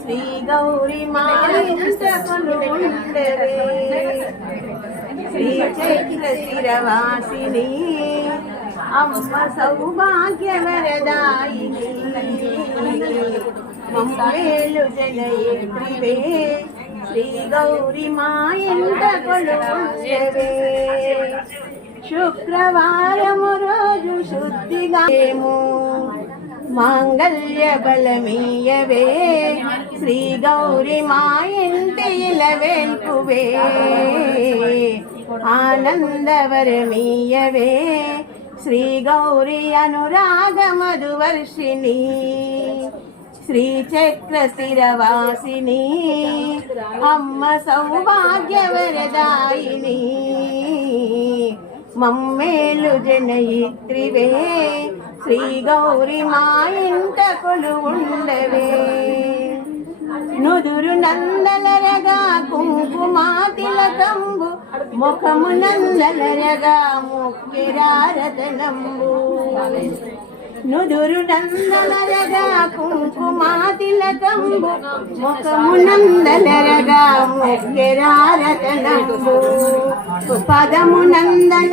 శ్రీ గౌరీ శ్రీ చైత్ర స్థిరవాసిని అమ్మ సౌభాగ్యవరదాయిని మమ్మేలు జనయిత్రివే శ్రీ గౌరీ మాయంత కొలువే శుక్రవారము రోజు శుద్ధిగాము మాంగళ్య బలమీయవే శ్రీ గౌరీ మాయంటి ఇలవేల్పువే ఆనందవరమీయవే శ్రీ గౌరీ అనురాగ మధువర్షిణి శ్రీ చక్ర స్థిరవాసిని అమ్మ సౌభాగ్యవరదాయిని మమ్మేలు జనయిత్రివే శ్రీ గౌరీ మాయంట కొలువుండవే నుదురు నందలరగా కుంకుమా తిలకంబు ముఖము నందలరగా ముక్కిరారతనంబు నుదురు నందలరగా కుంకుమా తిలకంబు ముఖము నందలరగా ముక్కిరారతనంబు పదము నందన